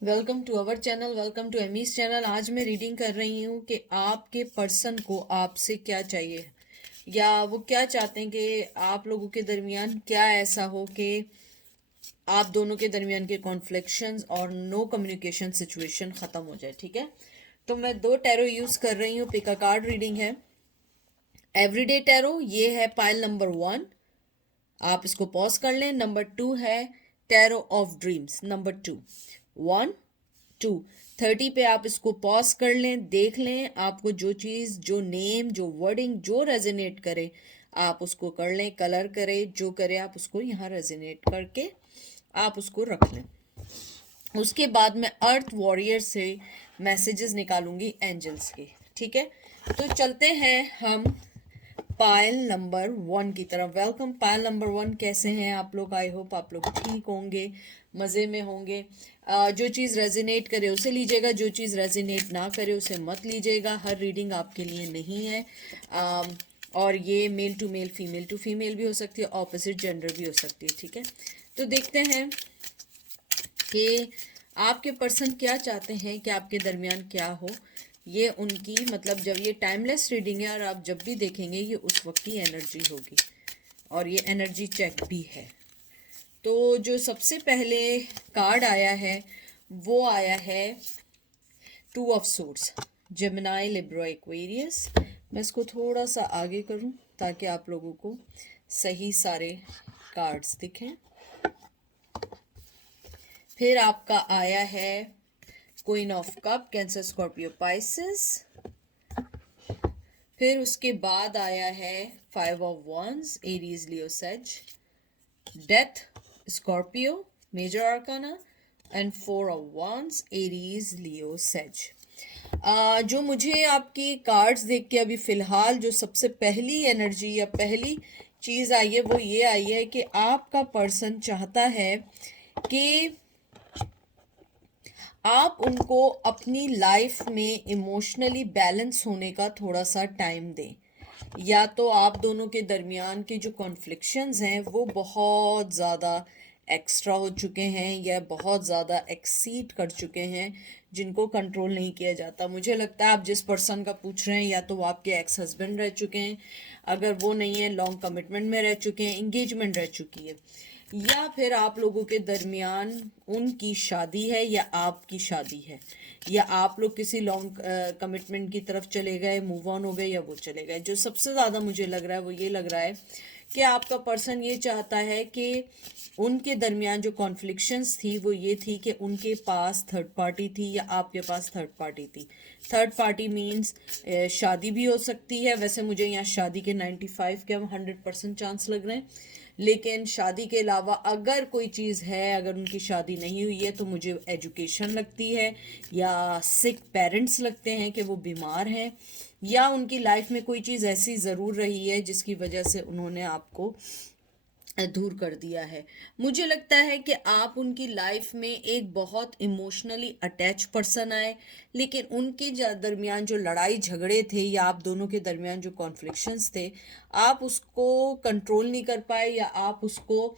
Welcome to our channel, welcome to Amy's channel. आज मैं reading कर रही हूँ कि आपके पर्सन को आपसे क्या चाहिए या वो क्या चाहते हैं कि आप लोगों के दरमियान क्या ऐसा हो कि आप दोनों के दरमियान के कॉन्फ्लिक्शंस और नो कम्युनिकेशन सिचुएशन ख़त्म हो जाए। ठीक है, तो मैं दो टैरो यूज़ कर रही हूँ। पिक अ कार्ड रीडिंग है एवरीडे टैरो, ये है पाइल नंबर 1। आप इसको पॉज कर लें। नंबर 2 है टैरो ऑफ ड्रीम्स, नंबर 2, 1 2 30 पे आप इसको पॉज कर लें, देख लें आपको जो चीज़, जो नेम, जो वर्डिंग जो रेजोनेट करे आप उसको कर लें, कलर करे, जो करे आप उसको यहाँ रेजोनेट करके आप उसको रख लें। उसके बाद मैं अर्थ वॉरियर से मैसेजेस निकालूंगी एंजल्स के। ठीक है, तो चलते हैं हम पायल नंबर 1 की तरफ। वेलकम पायल नंबर 1, कैसे हैं आप लोग? आई होप आप लोग ठीक होंगे, मज़े में होंगे। जो चीज़ रेजिनेट करे उसे लीजिएगा, जो चीज़ रेजिनेट ना करे उसे मत लीजिएगा। हर रीडिंग आपके लिए नहीं है। और ये male to male, female to female भी हो सकती है, ऑपोजिट जेंडर भी हो सकती है। ठीक है, तो देखते हैं कि आपके पर्सन क्या चाहते हैं कि आपके दरमियान क्या हो। ये उनकी मतलब जब ये टाइमलेस रीडिंग है और आप जब भी देखेंगे ये उस वक्त की एनर्जी होगी और ये एनर्जी चेक भी है। तो जो सबसे पहले कार्ड आया है वो आया है 2 of swords, Gemini, Libra, Aquarius. मैं इसको थोड़ा सा आगे करूं ताकि आप लोगों को सही सारे कार्ड्स दिखें। फिर आपका आया है queen of cup, Cancer, Scorpio, Pisces. फिर उसके बाद आया है 5 of wands, Aries, Leo, Sag, death, Scorpio, major arcana, and 4 of wands, Aries, Leo, Sag. जो मुझे आपकी कार्ड्स देख के अभी फिलहाल जो सबसे पहली एनर्जी या पहली चीज़ आई है वो ये आई है कि आपका पर्सन चाहता है कि आप उनको अपनी लाइफ में इमोशनली बैलेंस होने का थोड़ा सा टाइम दें। या तो आप दोनों के दरमियान के जो कॉन्फ्लिक्शंस हैं वो बहुत ज़्यादा एक्स्ट्रा हो चुके हैं या बहुत ज़्यादा एक्सीड कर चुके हैं, जिनको कंट्रोल नहीं किया जाता। मुझे लगता है आप जिस पर्सन का पूछ रहे हैं या तो वो आपके एक्स हस्बैंड रह चुके हैं, अगर वो नहीं है लॉन्ग कमिटमेंट में रह चुके हैं, इंगेजमेंट रह चुकी है, या फिर आप लोगों के दरमियान उनकी शादी है या आपकी शादी है, या आप लोग किसी लॉन्ग कमिटमेंट की तरफ चले गए, मूव ऑन हो गए, या वो चले गए। जो सबसे ज़्यादा मुझे लग रहा है वो ये लग रहा है कि आपका पर्सन ये चाहता है कि उनके दरमियान जो कॉन्फ्लिक्शंस थी वो ये थी कि उनके पास थर्ड पार्टी थी या आपके पास थर्ड पार्टी थी। थर्ड पार्टी मीन्स शादी भी हो सकती है। वैसे मुझे यहाँ शादी के 95 के 100% चांस लग रहे हैं, लेकिन शादी के अलावा अगर कोई चीज़ है, अगर उनकी शादी नहीं हुई है तो मुझे एजुकेशन लगती है, या सिक पेरेंट्स लगते हैं कि वो बीमार हैं, या उनकी लाइफ में कोई चीज़ ऐसी ज़रूर रही है जिसकी वजह से उन्होंने आपको दूर कर दिया है। मुझे लगता है कि आप उनकी लाइफ में एक बहुत इमोशनली अटैच पर्सन आए, लेकिन उनके दरमियान जो लड़ाई झगड़े थे या आप दोनों के दरमियान जो कॉन्फ्लिक्शंस थे, आप उसको कंट्रोल नहीं कर पाए, या आप उसको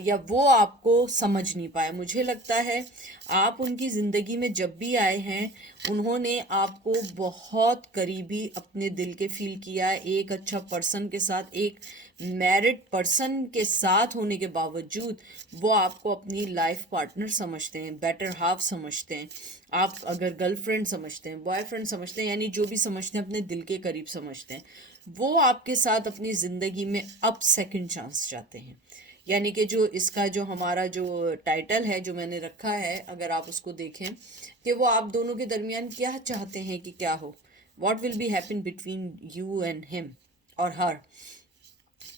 या वो आपको समझ नहीं पाए। मुझे लगता है आप उनकी ज़िंदगी में जब भी आए हैं उन्होंने आपको बहुत करीबी अपने दिल के फील किया है। एक अच्छा पर्सन के साथ, एक मैरिड पर्सन के साथ होने के बावजूद वो आपको अपनी लाइफ पार्टनर समझते हैं, बेटर हाफ समझते हैं। आप अगर गर्लफ्रेंड समझते हैं, बॉयफ्रेंड समझते हैं, यानी जो भी समझते हैं अपने दिल के करीब समझते हैं, वो आपके साथ अपनी ज़िंदगी में अब सेकंड चांस चाहते हैं। यानी कि जो इसका जो हमारा जो टाइटल है जो मैंने रखा है, अगर आप उसको देखें कि वो आप दोनों के दरमियान क्या चाहते हैं कि क्या हो, what will be happen between you and him और हर।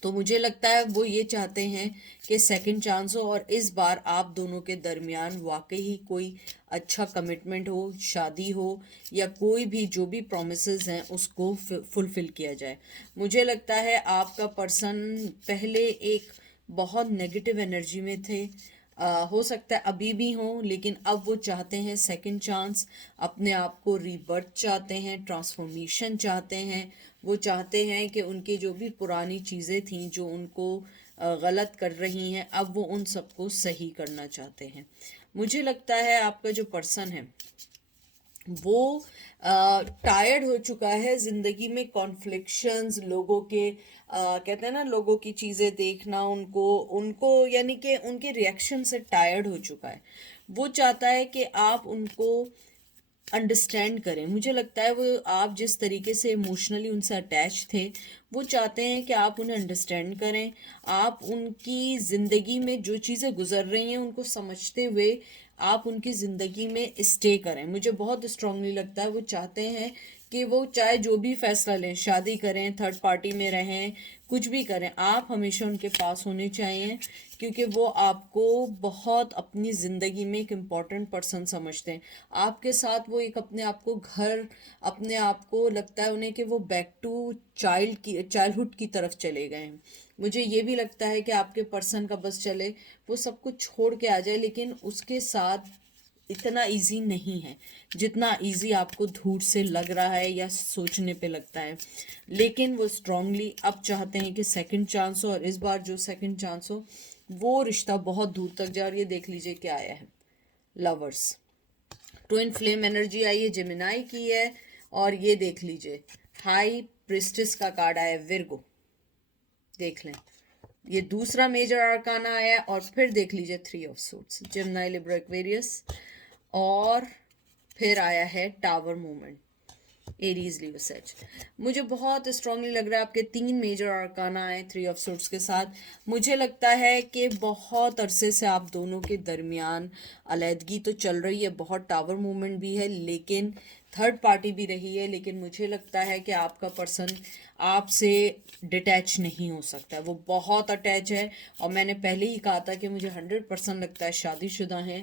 तो मुझे लगता है वो ये चाहते हैं कि सेकंड चांस हो और इस बार आप दोनों के दरमियान वाकई ही कोई अच्छा कमिटमेंट हो, शादी हो, या कोई भी जो भी प्रोमिसेस हैं उसको फुलफिल किया जाए। मुझे लगता है आपका पर्सन पहले एक बहुत नेगेटिव एनर्जी में थे, हो सकता है अभी भी हों, लेकिन अब वो चाहते हैं सेकंड चांस, अपने आप को रीबर्थ चाहते हैं, ट्रांसफॉर्मेशन चाहते हैं। वो चाहते हैं कि उनकी जो भी पुरानी चीज़ें थीं जो उनको गलत कर रही हैं, अब वो उन सबको सही करना चाहते हैं। मुझे लगता है आपका जो पर्सन है वो टायर्ड हो चुका है जिंदगी में कॉन्फ्लिक्शंस, लोगों के कहते हैं ना, लोगों की चीजें देखना, उनको उनको यानी कि उनके रिएक्शन से टायर्ड हो चुका है। वो चाहता है कि आप उनको अंडरस्टैंड करें। मुझे लगता है वो आप जिस तरीके से इमोशनली उनसे अटैच थे, वो चाहते हैं कि आप उन्हें अंडरस्टैंड करें, आप उनकी ज़िंदगी में जो चीज़ें गुजर रही हैं उनको समझते हुए आप उनकी ज़िंदगी में स्टे करें। मुझे बहुत स्ट्रांगली लगता है वो चाहते हैं कि वो चाहे जो भी फैसला लें, शादी करें, थर्ड पार्टी में रहें, कुछ भी करें, आप हमेशा उनके पास होने चाहिए, क्योंकि वो आपको बहुत अपनी ज़िंदगी में एक इम्पॉर्टेंट पर्सन समझते हैं। आपके साथ वो एक अपने आप को घर, अपने आप को लगता है उन्हें कि वो बैक टू चाइल्डहुड की तरफ चले गए हैं। मुझे ये भी लगता है कि आपके पर्सन का बस चले, वो सब कुछ छोड़ के आ जाए, लेकिन उसके साथ इतना इजी नहीं है जितना इजी आपको दूर से लग रहा है या सोचने पे लगता है। लेकिन वो स्ट्रांगली अब चाहते हैं कि सेकंड चांस हो, और इस बार जो सेकंड चांस हो वो रिश्ता बहुत दूर तक जाए। और ये देख लीजिए क्या आया है, लवर्स, ट्विन फ्लेम एनर्जी आई है, जेमिनाई की है। और ये देख लीजिए हाई प्रिस्टिस का कार्ड आया है, विर्गो, देख लें, ये दूसरा मेजर आर्काना आया। और फिर देख लीजिए three of suits, Gemini, Libra, Aquarius. और फिर आया है tower movement, Aries, Leo, says. मुझे बहुत स्ट्रांगली लग रहा है आपके तीन मेजर आर्काना आए थ्री ऑफ सूट्स के साथ। मुझे लगता है कि बहुत अरसे से आप दोनों के दरमियान अलहदगी तो चल रही है, बहुत टावर मूवमेंट भी है, लेकिन थर्ड पार्टी भी रही है। लेकिन मुझे लगता है कि आपका पर्सन आपसे डिटैच नहीं हो सकता, वो बहुत अटैच है। और मैंने पहले ही कहा था कि मुझे 100% लगता है शादीशुदा हैं।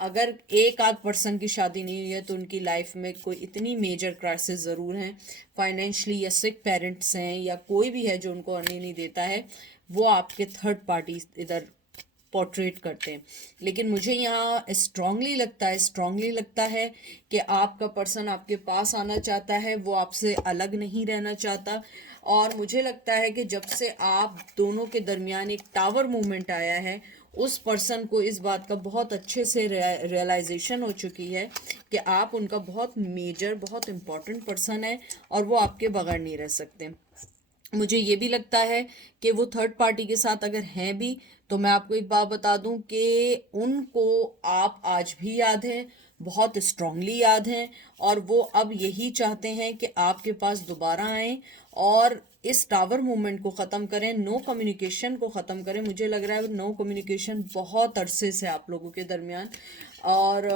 अगर एक आध पर्सन की शादी नहीं हुई है तो उनकी लाइफ में कोई इतनी मेजर क्राइसिस ज़रूर हैं, फाइनेंशली, या सिक पेरेंट्स हैं, या कोई भी है जो उनको अर्निंग नहीं देता है, वो आपके थर्ड पार्टी इधर पोर्ट्रेट करते हैं। लेकिन मुझे यहाँ स्ट्रांगली लगता है कि आपका पर्सन आपके पास आना चाहता है, वो आपसे अलग नहीं रहना चाहता। और मुझे लगता है कि जब से आप दोनों के दरमियान एक टावर मूवमेंट आया है, उस पर्सन को इस बात का बहुत अच्छे से रियलाइजेशन हो चुकी है कि आप उनका बहुत मेजर, बहुत इम्पोर्टेंट पर्सन है और वो आपके बगैर नहीं रह सकते। मुझे ये भी लगता है कि वो थर्ड पार्टी के साथ अगर हैं भी, तो मैं आपको एक बात बता दूं कि उनको आप आज भी याद हैं, बहुत स्ट्रांगली याद हैं, और वो अब यही चाहते हैं कि आपके पास दोबारा आएं और इस टावर मूवमेंट को ख़त्म करें, नो कम्युनिकेशन को ख़त्म करें। मुझे लग रहा है नो कम्युनिकेशन बहुत अरसे से आप लोगों के दरमियान। और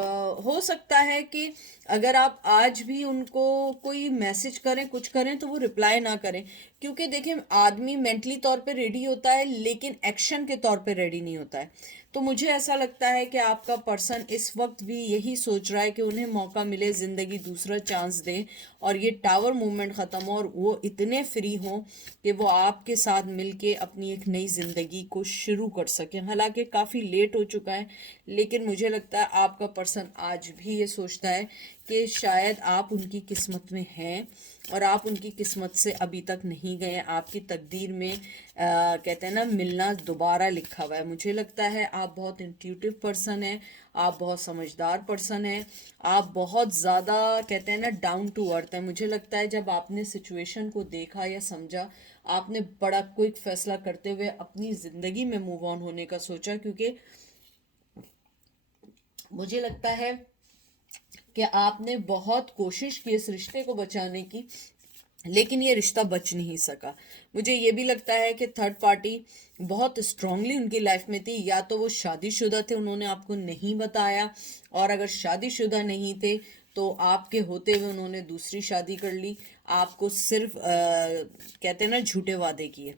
हो सकता है कि अगर आप आज भी उनको कोई मैसेज करें, कुछ करें, तो वो रिप्लाई ना करें, क्योंकि देखिए आदमी मेंटली तौर पे रेडी होता है लेकिन एक्शन के तौर पे रेडी नहीं होता है। तो मुझे ऐसा लगता है कि आपका पर्सन इस वक्त भी यही सोच रहा है कि उन्हें मौका मिले, ज़िंदगी दूसरा चांस दे और ये टावर मूवमेंट ख़त्म हो और वो इतने फ्री हों कि वो आपके साथ मिलके अपनी एक नई ज़िंदगी को शुरू कर सकें। हालांकि काफ़ी लेट हो चुका है, लेकिन मुझे लगता है आपका पर्सन आज भी ये सोचता है कि शायद आप उनकी किस्मत में हैं और आप उनकी किस्मत से अभी तक नहीं गए। आपकी तकदीर में कहते हैं ना, मिलना दोबारा लिखा हुआ है। मुझे लगता है आप बहुत इंट्यूटिव पर्सन हैं, आप बहुत समझदार पर्सन हैं, आप बहुत ज़्यादा कहते हैं ना डाउन टू अर्थ हैं। मुझे लगता है जब आपने सिचुएशन को देखा या समझा, आपने बड़ा क्विक फैसला करते हुए अपनी ज़िंदगी में मूव ऑन होने का सोचा, क्योंकि मुझे लगता है कि आपने बहुत कोशिश की इस रिश्ते को बचाने की, लेकिन ये रिश्ता बच नहीं सका। मुझे ये भी लगता है कि थर्ड पार्टी बहुत स्ट्रांगली उनकी लाइफ में थी, या तो वो शादीशुदा थे, उन्होंने आपको नहीं बताया, और अगर शादीशुदा नहीं थे तो आपके होते हुए उन्होंने दूसरी शादी कर ली, आपको सिर्फ कहते हैं ना झूठे वादे किए।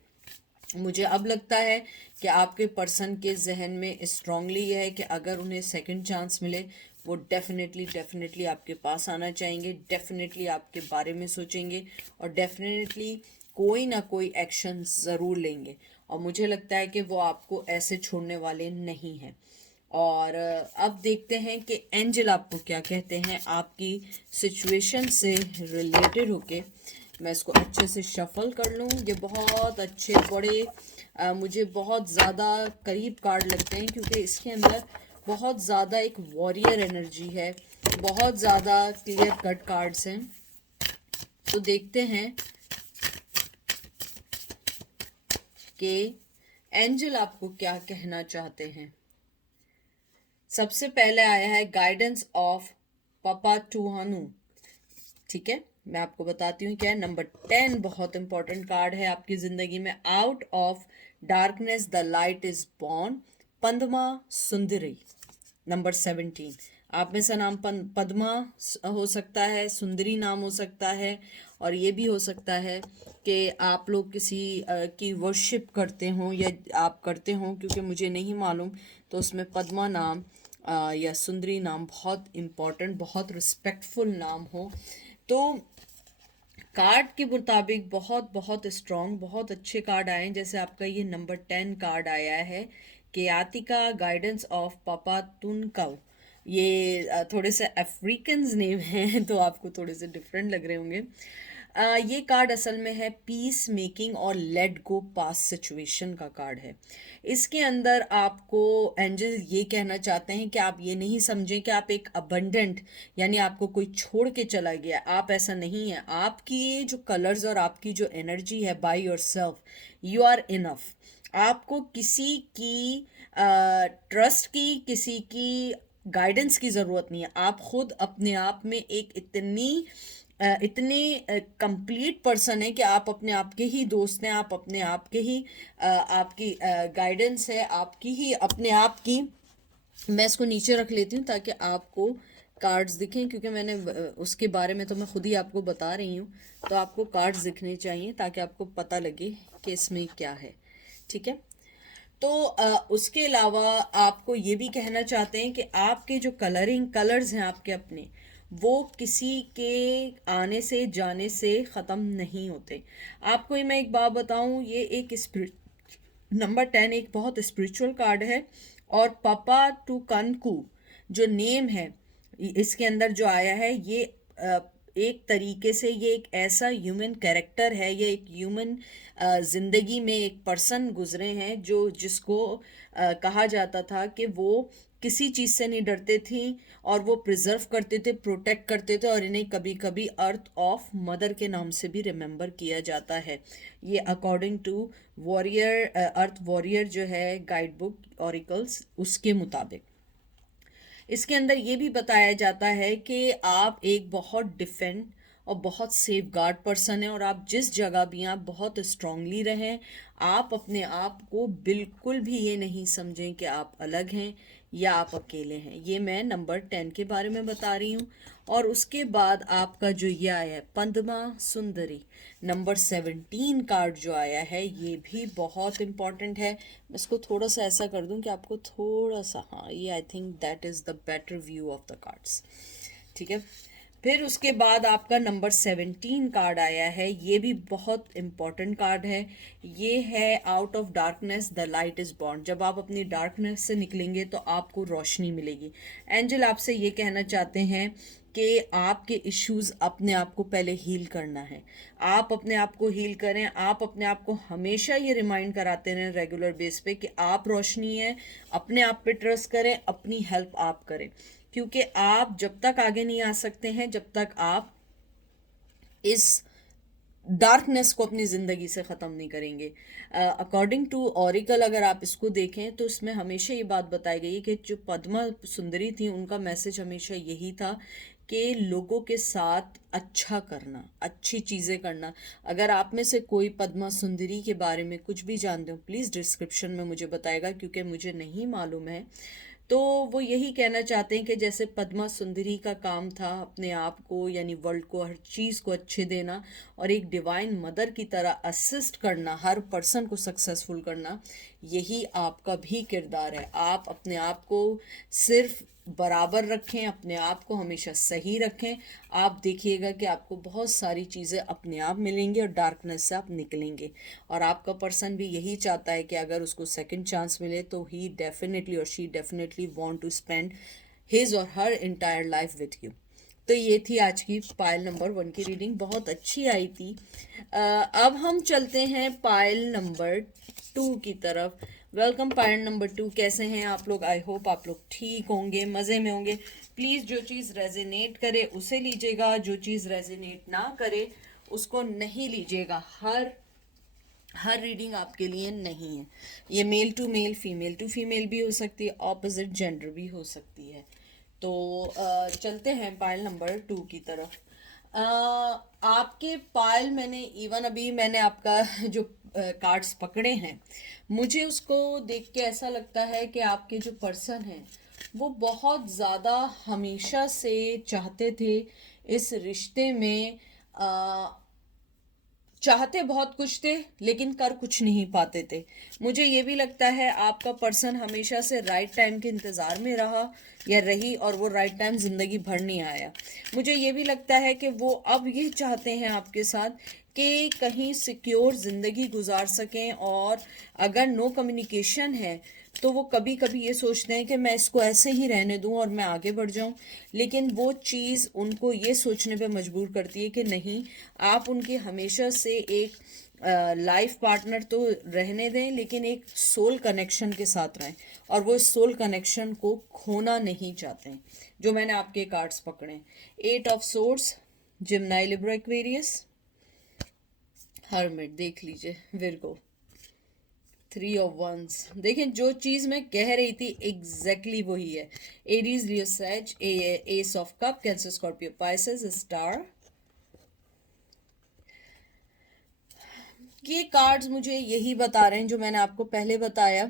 मुझे अब लगता है कि आपके पर्सन के जहन में स्ट्रांगली यह है कि अगर उन्हें सेकंड चांस मिले, वो डेफिनेटली आपके पास आना चाहेंगे, डेफिनेटली आपके बारे में सोचेंगे और डेफिनेटली कोई ना कोई एक्शन ज़रूर लेंगे। और मुझे लगता है कि वो आपको ऐसे छोड़ने वाले नहीं हैं। और अब देखते हैं कि एंजल आपको क्या कहते हैं आपकी सिचुएशन से रिलेटेड होके। मैं इसको अच्छे से शफल कर लूँ। ये बहुत अच्छे, बड़े मुझे बहुत ज़्यादा करीब कार्ड लगते हैं, क्योंकि इसके अंदर बहुत ज़्यादा एक वॉरियर एनर्जी है, बहुत ज़्यादा क्लियर कट कार्ड्स हैं। तो देखते हैं कि एंजल आपको क्या कहना चाहते हैं। सबसे पहले आया है गाइडेंस ऑफ पापाटुहानु। ठीक है, मैं आपको बताती हूँ क्या है। नंबर 10 बहुत इंपॉर्टेंट कार्ड है आपकी जिंदगी में। Out of darkness the light is born, Padma Sundari. Number 17, आप में से नाम पद्मा हो सकता है, सुंदरी नाम हो सकता है, और ये भी हो सकता है कि आप लोग किसी की वर्शिप करते हों या आप करते हों, क्योंकि मुझे नहीं मालूम। तो उसमें पद्मा नाम या सुंदरी नाम बहुत इम्पॉर्टेंट, बहुत रिस्पेक्टफुल नाम हो। तो कार्ड के मुताबिक बहुत बहुत स्ट्रॉन्ग, बहुत अच्छे कार्ड आए हैं। जैसे आपका ये नंबर 10 कार्ड आया है कि आतिका गाइडेंस ऑफ पापा तुनकाउ। ये थोड़े से अफ्रीकन नेम हैं तो आपको थोड़े से डिफरेंट लग रहे होंगे। ये कार्ड असल में है पीस मेकिंग और लेट गो पास सिचुएशन का कार्ड है। इसके अंदर आपको एंजल ये कहना चाहते हैं कि आप ये नहीं समझें कि आप एक अबंडेंट, यानी आपको कोई छोड़ के चला गया, आप ऐसा नहीं है। आपकी जो कलर्स और आपकी जो एनर्जी है, by yourself you are enough. आपको किसी की ट्रस्ट की, किसी की गाइडेंस की ज़रूरत नहीं है। आप खुद अपने आप में एक इतने कंप्लीट पर्सन है कि आप अपने आप के ही दोस्त हैं, आप अपने आप के ही आपकी गाइडेंस है, आपकी ही अपने आप की। मैं इसको नीचे रख लेती हूँ ताकि आपको कार्ड्स दिखें, क्योंकि मैंने उसके बारे में तो मैं खुद ही आपको बता रही हूँ। तो आपको कार्ड्स दिखने चाहिए ताकि आपको पता लगे कि इसमें क्या है। ठीक है, तो उसके अलावा आपको ये भी कहना चाहते हैं कि आपके जो कलर्स हैं आपके अपने, वो किसी के आने से जाने से ख़त्म नहीं होते। आपको मैं एक बात बताऊं, ये एक नंबर 10 एक बहुत स्पिरिचुअल कार्ड है। और पापा टू कनकू जो नेम है इसके अंदर जो आया है, ये एक तरीके से ये एक ऐसा ह्यूमन कैरेक्टर है, ये एक ह्यूमन ज़िंदगी में एक पर्सन गुजरे हैं जो जिसको कहा जाता था कि वो किसी चीज़ से नहीं डरते थी, और वो प्रिजर्व करते थे, प्रोटेक्ट करते थे, और इन्हें कभी कभी अर्थ ऑफ मदर के नाम से भी रिमेंबर किया जाता है। ये according to warrior earth warrior जो है गाइड बुक ऑरिकल्स, उसके मुताबिक इसके अंदर ये भी बताया जाता है कि आप एक बहुत डिफेंड और बहुत सेफ गार्ड पर्सन है, और आप जिस जगह भी हैं आप बहुत स्ट्रांगली रहें। आप अपने आप को बिल्कुल भी ये नहीं समझें कि आप अलग हैं या आप अकेले हैं। ये मैं नंबर 10 के बारे में बता रही हूँ। और उसके बाद आपका जो ये आया है पद्मा सुंदरी, नंबर 17 कार्ड जो आया है, ये भी बहुत इम्पॉर्टेंट है। मैं इसको थोड़ा सा ऐसा कर दूं कि आपको थोड़ा सा, हाँ ये I think that is the better view of the cards. ठीक है, फिर उसके बाद आपका नंबर 17 कार्ड आया है, ये भी बहुत इम्पॉर्टेंट कार्ड है। ये है out of darkness the light is born. जब आप अपनी डार्कनेस से निकलेंगे तो आपको रोशनी मिलेगी। एंजल आपसे ये कहना चाहते हैं कि आपके इश्यूज अपने आप को पहले हील करना है। आप अपने आप को हील करें। आप अपने आप को हमेशा ये रिमाइंड कराते रहें रेगुलर बेस पे कि आप रोशनी है। अपने आप पे ट्रस्ट करें, अपनी हेल्प आप करें, क्योंकि आप जब तक आगे नहीं आ सकते हैं जब तक आप इस डार्कनेस को अपनी ज़िंदगी से ख़त्म नहीं करेंगे। अकॉर्डिंग टू ऑरिकल अगर आप इसको देखें तो इसमें हमेशा ये बात बताई गई कि जो पद्मा सुंदरी थी उनका मैसेज हमेशा यही था कि लोगों के साथ अच्छा करना, अच्छी चीज़ें करना। अगर आप में से कोई पद्मा सुंदरी के बारे में कुछ भी जानते हो प्लीज़ डिस्क्रिप्शन में मुझे बताएगा, क्योंकि मुझे नहीं मालूम है। तो वो यही कहना चाहते हैं कि जैसे पद्मा सुंदरी का काम था अपने आप को, यानी वर्ल्ड को, हर चीज़ को अच्छे देना और एक डिवाइन मदर की तरह असिस्ट करना, हर पर्सन को सक्सेसफुल करना, यही आपका भी किरदार है। आप अपने आप को सिर्फ बराबर रखें, अपने आप को हमेशा सही रखें। आप देखिएगा कि आपको बहुत सारी चीज़ें अपने आप मिलेंगी और डार्कनेस से आप निकलेंगे। और आपका पर्सन भी यही चाहता है कि अगर उसको सेकंड चांस मिले तो ही डेफिनेटली और she definitely want to spend his or her entire life with you. तो ये थी आज की पायल नंबर 1 की रीडिंग, बहुत अच्छी आई थी। अब हम चलते हैं पायल नंबर 2 की तरफ। Welcome part number 2। कैसे हैं आप लोग? आई होप आप लोग ठीक होंगे, मज़े में होंगे। प्लीज़ जो चीज़ रेजोनेट करे उसे लीजिएगा, जो चीज़ रेजोनेट ना करे उसको नहीं लीजिएगा। हर रीडिंग आपके लिए नहीं है। ये male to male, female to female भी हो सकती है, ऑपोजिट जेंडर भी हो सकती है। तो चलते हैं पायल नंबर 2 की तरफ। आपके पायल मैंने इवन अभी मैंने आपका जो कार्ड्स पकड़े हैं, मुझे उसको देख के ऐसा लगता है कि आपके जो पर्सन हैं वो बहुत ज़्यादा हमेशा से चाहते थे इस रिश्ते में। चाहते बहुत कुछ थे लेकिन कर कुछ नहीं पाते थे। मुझे ये भी लगता है आपका पर्सन हमेशा से राइट टाइम के इंतज़ार में रहा या रही, और वो राइट टाइम ज़िंदगी भर नहीं आया। मुझे ये भी लगता है कि वो अब ये चाहते हैं आपके साथ कि कहीं सिक्योर ज़िंदगी गुजार सकें, और अगर नो कम्युनिकेशन है तो वो कभी कभी ये सोचते हैं कि मैं इसको ऐसे ही रहने दूं और मैं आगे बढ़ जाऊं। लेकिन वो चीज़ उनको ये सोचने पे मजबूर करती है कि नहीं, आप उनके हमेशा से एक लाइफ पार्टनर तो रहने दें, लेकिन एक सोल कनेक्शन के साथ रहें, और वो इस सोल कनेक्शन को खोना नहीं चाहते हैं। जो मैंने आपके कार्ड्स पकड़े, 8 of swords, Gemini, Libra, Aquarius, Hermit, देख लीजिए, विर्गो, 3 ऑफ वंस। देखें, जो चीज मैं कह रही थी एग्जैक्टली वही है। Aries, Leo, sage, ace of cup, Cancer, Scorpio, Pisces, star. ये कार्ड्स मुझे यही बता रहे हैं जो मैंने आपको पहले बताया,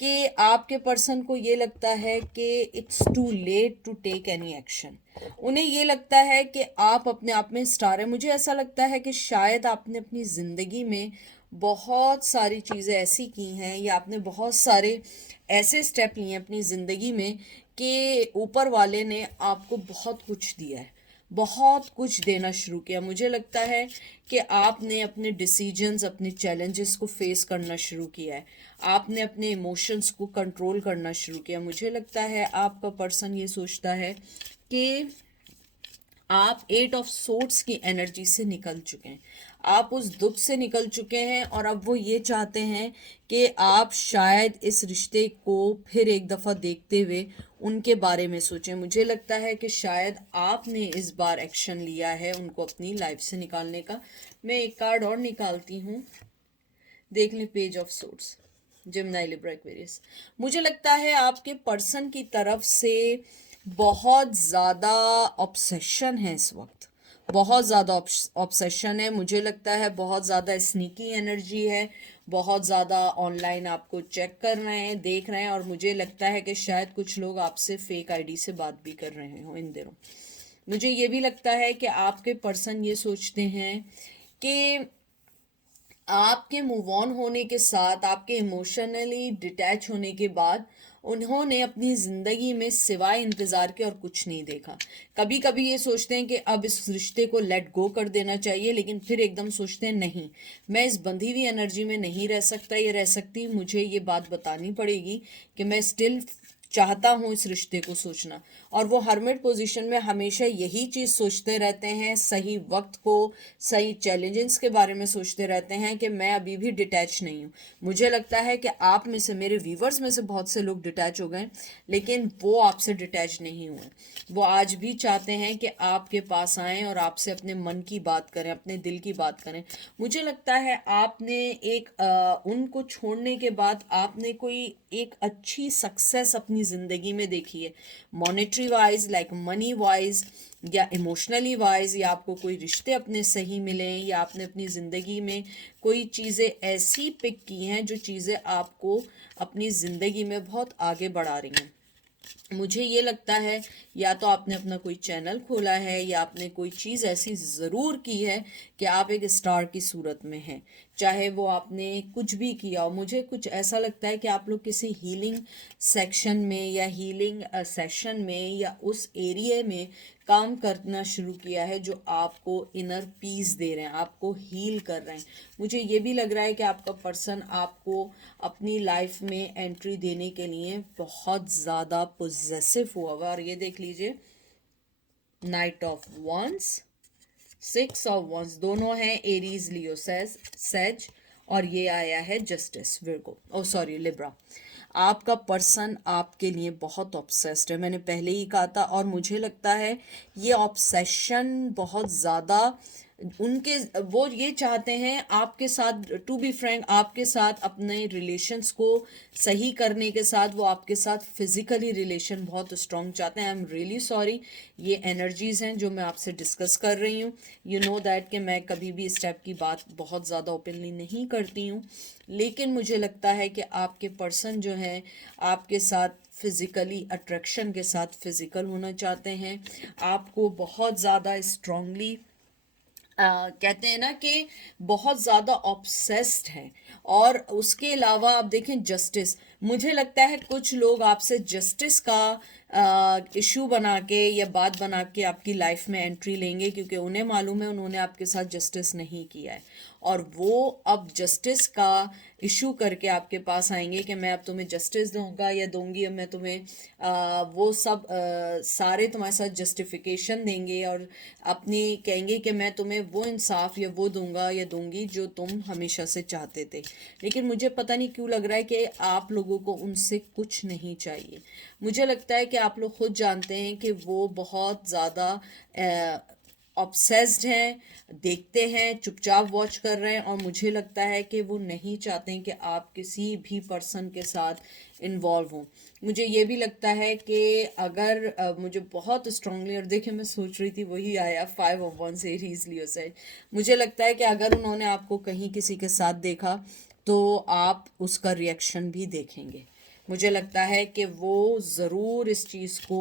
कि आपके पर्सन को ये लगता है कि it's too late to take any action. उन्हें ये लगता है कि आप अपने आप में स्टार है। मुझे ऐसा लगता है कि शायद आपने अपनी ज़िंदगी में बहुत सारी चीज़ें ऐसी की हैं, या आपने बहुत सारे ऐसे स्टेप लिए हैं अपनी ज़िंदगी में कि ऊपर वाले ने आपको बहुत कुछ दिया है, बहुत कुछ देना शुरू किया। मुझे लगता है कि आपने अपने डिसीजंस, अपने चैलेंजेस को फेस करना शुरू किया है, आपने अपने इमोशंस को कंट्रोल करना शुरू किया। मुझे लगता है आपका पर्सन ये सोचता है कि आप 8 ऑफ सोर्ट्स की एनर्जी से निकल चुके हैं, आप उस दुख से निकल चुके हैं, और अब वो ये चाहते हैं कि आप शायद इस रिश्ते को फिर एक दफ़ा देखते हुए उनके बारे में सोचें। मुझे लगता है कि शायद आपने इस बार एक्शन लिया है उनको अपनी लाइफ से निकालने का। मैं एक कार्ड और निकालती हूँ, देख लें, page of swords, Gemini, Libra, Aquarius. मुझे लगता है आपके पर्सन की तरफ से बहुत ज़्यादा ऑब्सेशन है इस वक्त, बहुत ज़्यादा ऑब्सेशन है। मुझे लगता है बहुत ज़्यादा स्नीकी एनर्जी है, बहुत ज़्यादा ऑनलाइन आपको चेक कर रहे हैं, देख रहे हैं, और मुझे लगता है कि शायद कुछ लोग आपसे फेक आईडी से बात भी कर रहे हो इन दिनों। मुझे ये भी लगता है कि आपके पर्सन ये सोचते हैं कि आपके मूव ऑन होने के साथ, आपके इमोशनली डिटैच होने के बाद, उन्होंने अपनी ज़िंदगी में सिवाय इंतज़ार के और कुछ नहीं देखा। कभी कभी ये सोचते हैं कि अब इस रिश्ते को लेट गो कर देना चाहिए, लेकिन फिर एकदम सोचते हैं नहीं, मैं इस बंधी हुई एनर्जी में नहीं रह सकता, ये रह सकती, मुझे ये बात बतानी पड़ेगी कि मैं स्टिल चाहता हूँ इस रिश्ते को सोचना। और वो हर्मिट पोजीशन में हमेशा यही चीज़ सोचते रहते हैं, सही वक्त को, सही चैलेंजेस के बारे में सोचते रहते हैं कि मैं अभी भी डिटैच नहीं हूँ। मुझे लगता है कि आप में से, मेरे व्यूवर्स में से बहुत से लोग डिटैच हो गए, लेकिन वो आपसे डिटैच नहीं हुए। वो आज भी चाहते हैं कि आपके पास आएँ और आपसे अपने मन की बात करें, अपने दिल की बात करें। मुझे लगता है आपने एक उनको छोड़ने के बाद आपने कोई एक अच्छी सक्सेस अपनी ज़िंदगी में देखी है, monetary wise, like money wise, या इमोशनली वाइज, या आपको कोई रिश्ते अपने सही मिले, या आपने अपनी ज़िंदगी में कोई चीज़ें ऐसी पिक की हैं जो चीज़ें आपको अपनी ज़िंदगी में बहुत आगे बढ़ा रही हैं। मुझे ये लगता है या तो आपने अपना कोई चैनल खोला है, या आपने कोई चीज़ ऐसी ज़रूर की है कि आप एक स्टार की सूरत में हैं, चाहे वो आपने कुछ भी किया हो। मुझे कुछ ऐसा लगता है कि आप लोग किसी हीलिंग सेक्शन में, या हीलिंग सेशन में, या उस एरिया में काम करना शुरू किया है जो आपको इनर पीस दे रहे हैं, आपको हील कर रहे हैं। मुझे ये भी लग रहा है कि आपका पर्सन आपको अपनी लाइफ में एंट्री देने के लिए बहुत ज़्यादा पोजेसिव हुआ हुआ। और ये देख लीजिए, knight of wands, 6 of wands, दोनों हैं एरीज, लियो, सेज, और ये आया है justice Virgo, oh sorry Libra. आपका पर्सन आपके लिए बहुत ऑब्सेस्ड है, मैंने पहले ही कहा था। और मुझे लगता है ये ऑब्सेशन बहुत ज़्यादा उनके, वो ये चाहते हैं आपके साथ, टू बी फ्रैंक, आपके साथ अपने रिलेशंस को सही करने के साथ वो आपके साथ फिजिकली रिलेशन बहुत स्ट्रॉन्ग चाहते हैं। आई एम रियली सॉरी, ये एनर्जीज हैं जो मैं आपसे डिस्कस कर रही हूँ। यू नो दैट कि मैं कभी भी इस टाइप की बात बहुत ज़्यादा ओपनली नहीं करती हूँ, लेकिन मुझे लगता है कि आपके पर्सन जो हैं आपके साथ फिज़िकली अट्रैक्शन के साथ फिज़िकल होना चाहते हैं, आपको बहुत ज़्यादा स्ट्रांगली कहते हैं ना कि बहुत ज़्यादा ऑब्सेस्ड हैं। और उसके अलावा आप देखें जस्टिस, मुझे लगता है कुछ लोग आपसे जस्टिस का इशू बना के या बात बना के आपकी लाइफ में एंट्री लेंगे, क्योंकि उन्हें मालूम है उन्होंने आपके साथ जस्टिस नहीं किया है, और वो अब जस्टिस का इशू करके आपके पास आएंगे कि मैं अब तुम्हें जस्टिस दूंगा या दूंगी, अब मैं तुम्हें वो सब सारे तुम्हारे साथ जस्टिफिकेशन देंगे और अपनी कहेंगे कि मैं तुम्हें वो इंसाफ या वो दूंगा या दूंगी जो तुम हमेशा से चाहते थे। लेकिन मुझे पता नहीं क्यों लग रहा है कि आप लोगों को उनसे कुछ नहीं चाहिए। मुझे लगता है कि आप लोग खुद जानते हैं कि वो बहुत ज़्यादा ऑब्सेस्ड हैं, देखते हैं, चुपचाप वॉच कर रहे हैं, और मुझे लगता है कि वो नहीं चाहते हैं कि आप किसी भी पर्सन के साथ इन्वॉल्व हों। मुझे ये भी लगता है कि अगर मुझे बहुत स्ट्रांगली, और देखिए मैं सोच रही थी वही आया 5 of Wands Aries Leo side, मुझे लगता है कि अगर उन्होंने आपको कहीं किसी के साथ देखा तो आप उसका रिएक्शन भी देखेंगे। मुझे लगता है कि वो ज़रूर इस चीज़ को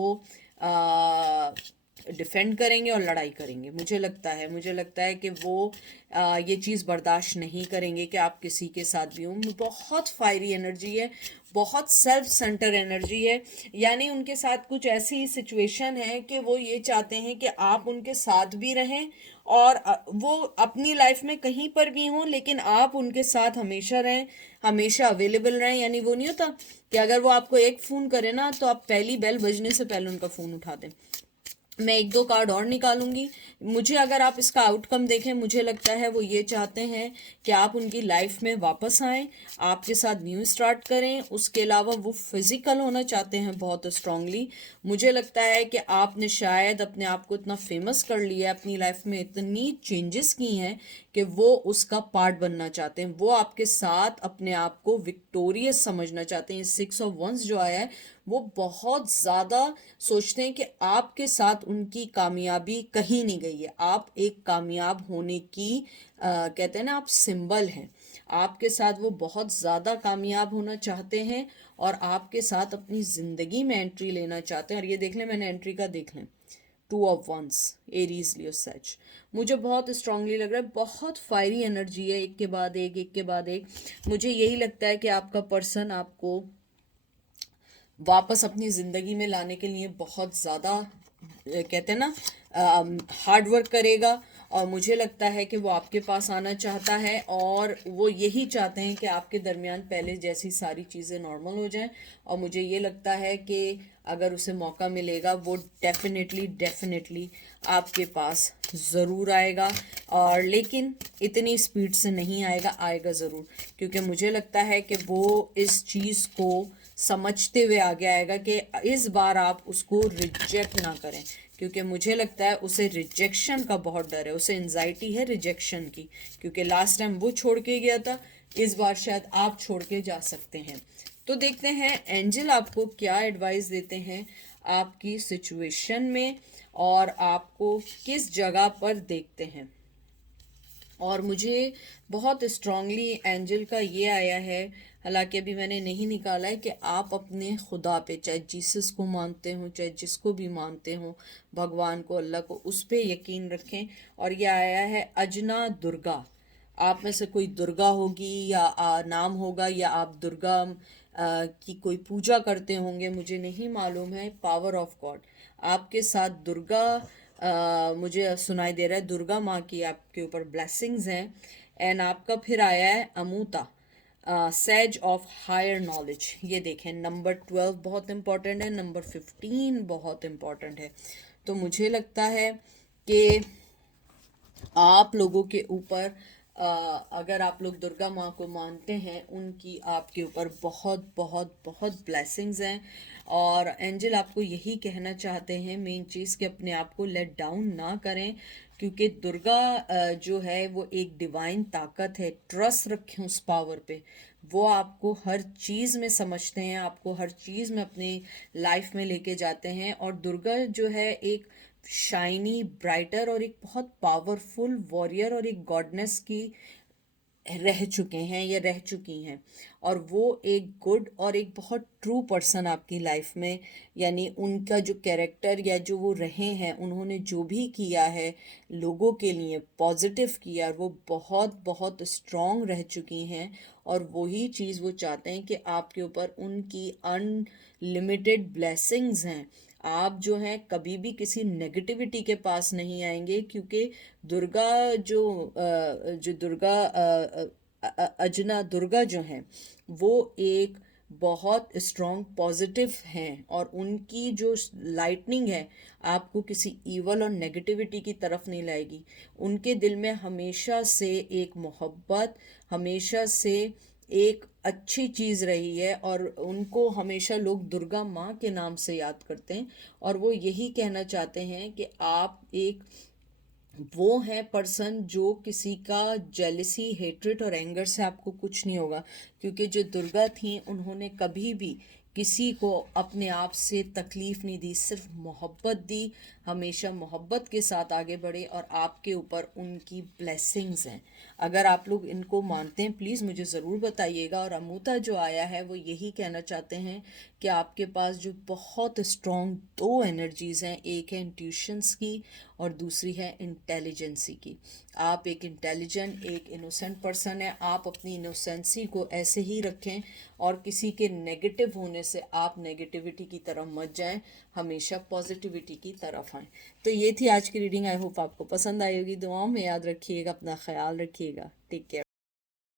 डिफेंड करेंगे और लड़ाई करेंगे। मुझे लगता है कि वो ये चीज़ बर्दाश्त नहीं करेंगे कि आप किसी के साथ भी हों। बहुत फायरी एनर्जी है, बहुत सेल्फ सेंटर एनर्जी है, यानी उनके साथ कुछ ऐसी सिचुएशन है कि वो ये चाहते हैं कि आप उनके साथ भी रहें और वो अपनी लाइफ में कहीं पर भी हों, लेकिन आप उनके साथ हमेशा रहें, हमेशा अवेलेबल रहें। यानी वो नहीं होता कि अगर वो आपको एक फ़ोन करे ना तो आप पहली बेल बजने से पहले उनका फ़ोन उठा दें। मैं 1-2 कार्ड और निकालूंगी। मुझे अगर आप इसका आउटकम देखें, मुझे लगता है वो ये चाहते हैं कि आप उनकी लाइफ में वापस आएँ, आपके साथ न्यू स्टार्ट करें। उसके अलावा वो फिज़िकल होना चाहते हैं बहुत स्ट्रांगली। मुझे लगता है कि आपने शायद अपने आप को इतना फेमस कर लिया है, अपनी लाइफ में इतनी चेंजेस की हैं कि वो उसका पार्ट बनना चाहते हैं। वो आपके साथ अपने आप को विक्टोरियस समझना चाहते हैं। 6 of Wands जो आया है वो बहुत ज़्यादा सोचते हैं कि आपके साथ उनकी कामयाबी कहीं नहीं गई है, आप एक कामयाब होने की कहते हैं ना, आप सिंबल हैं। आपके साथ वो बहुत ज़्यादा कामयाब होना चाहते हैं और आपके साथ अपनी ज़िंदगी में एंट्री लेना चाहते हैं। और ये देख लें, मैंने एंट्री का देख लें, 2 of Wands एरीज लियो सच, मुझे बहुत स्ट्रांगली लग रहा है। बहुत फायरी एनर्जी है, एक के बाद एक, एक के बाद एक। मुझे यही लगता है कि आपका पर्सन आपको वापस अपनी ज़िंदगी में लाने के लिए बहुत ज़्यादा कहते हैं ना हार्ड वर्क करेगा। और मुझे लगता है कि वो आपके पास आना चाहता है और वो यही चाहते हैं कि आपके दरमियान पहले जैसी सारी चीज़ें नॉर्मल हो जाएं। और मुझे ये लगता है कि अगर उसे मौका मिलेगा वो डेफिनेटली डेफिनेटली आपके पास ज़रूर आएगा। और लेकिन इतनी स्पीड से नहीं आएगा, आएगा ज़रूर, क्योंकि मुझे लगता है कि वो इस चीज़ को समझते हुए आगे आएगा कि इस बार आप उसको रिजेक्ट ना करें, क्योंकि मुझे लगता है उसे रिजेक्शन का बहुत डर है, उसे एंजाइटी है रिजेक्शन की, क्योंकि लास्ट टाइम वो छोड़ के गया था, इस बार शायद आप छोड़ के जा सकते हैं। तो देखते हैं एंजल आपको क्या एडवाइस देते हैं आपकी सिचुएशन में और आपको किस जगह पर देखते हैं। और मुझे बहुत स्ट्रांगली एंजल का ये आया है, हालांकि अभी मैंने नहीं निकाला है, कि आप अपने खुदा पे, चाहे जीसस को मानते हो, चाहे जिसको भी मानते हो, भगवान को, अल्लाह को, उस पे यकीन रखें। और ये आया है अजना दुर्गा। आप में से कोई दुर्गा होगी या नाम होगा, या आप दुर्गा की कोई पूजा करते होंगे, मुझे नहीं मालूम है। पावर ऑफ गॉड आपके साथ, दुर्गा मुझे सुनाई दे रहा है, दुर्गा माँ की आपके ऊपर ब्लेसिंग्स हैं। एंड आपका फिर आया है अमूता, सेज ऑफ हायर नॉलेज। ये देखें, नंबर 12 बहुत इंपॉर्टेंट है, नंबर 15 बहुत इंपॉर्टेंट है। तो मुझे लगता है कि आप लोगों के ऊपर अगर आप लोग दुर्गा माँ को मानते हैं, उनकी आपके ऊपर बहुत बहुत बहुत ब्लेसिंग्स हैं। और एंजल आपको यही कहना चाहते हैं मेन चीज़, कि अपने आप को लेट डाउन ना करें, क्योंकि दुर्गा जो है वो एक डिवाइन ताकत है। ट्रस्ट रखें उस पावर पे। वो आपको हर चीज़ में समझते हैं, आपको हर चीज़ में अपनी लाइफ में लेके जाते हैं। और दुर्गा जो है एक शाइनी ब्राइटर और एक बहुत पावरफुल वॉरियर और एक गॉडनेस की रह चुके हैं या रह चुकी हैं। और वो एक गुड और एक बहुत ट्रू पर्सन आपकी लाइफ में, यानी उनका जो कैरेक्टर या जो वो रहे हैं, उन्होंने जो भी किया है लोगों के लिए पॉजिटिव किया, वो बहुत बहुत स्ट्रॉन्ग रह चुकी हैं। और वही चीज़ वो चाहते हैं कि आपके ऊपर उनकी अनलिमिटेड ब्लेसिंग्स हैं। आप जो हैं कभी भी किसी नेगेटिविटी के पास नहीं आएंगे, क्योंकि दुर्गा जो दुर्गा अजना दुर्गा जो हैं, वो एक बहुत स्ट्रॉन्ग पॉजिटिव हैं। और उनकी जो लाइटनिंग है आपको किसी ईवल और नेगेटिविटी की तरफ नहीं लाएगी। उनके दिल में हमेशा से एक मोहब्बत, हमेशा से एक अच्छी चीज़ रही है, और उनको हमेशा लोग दुर्गा माँ के नाम से याद करते हैं। और वो यही कहना चाहते हैं कि आप एक वो है पर्सन जो किसी का जेलिसी, हेट्रेट और एंगर से आपको कुछ नहीं होगा। क्योंकि जो दुर्गा थी, उन्होंने कभी भी किसी को अपने आप से तकलीफ नहीं दी, सिर्फ मोहब्बत दी। हमेशा मोहब्बत के साथ आगे बढ़े, और आपके ऊपर उनकी ब्लेसिंग्स हैं। अगर आप लोग इनको मानते हैं, प्लीज़ मुझे ज़रूर बताइएगा। और अमूता जो आया है वो यही कहना चाहते हैं कि आपके पास जो बहुत स्ट्रॉन्ग दो एनर्जीज़ हैं, एक है इंट्यूशंस की और दूसरी है इंटेलिजेंसी की। आप एक इंटेलिजेंट, एक इनोसेंट पर्सन है। आप अपनी इनोसेंसी को ऐसे ही रखें, और किसी के नेगेटिव होने से आप नेगेटिविटी की तरफ मत जाएं, हमेशा पॉजिटिविटी की तरफ आएं। तो ये थी आज की रीडिंग। आई होप आपको पसंद आई होगी। दुआओं में याद रखिएगा, अपना ख्याल रखिएगा। Take care.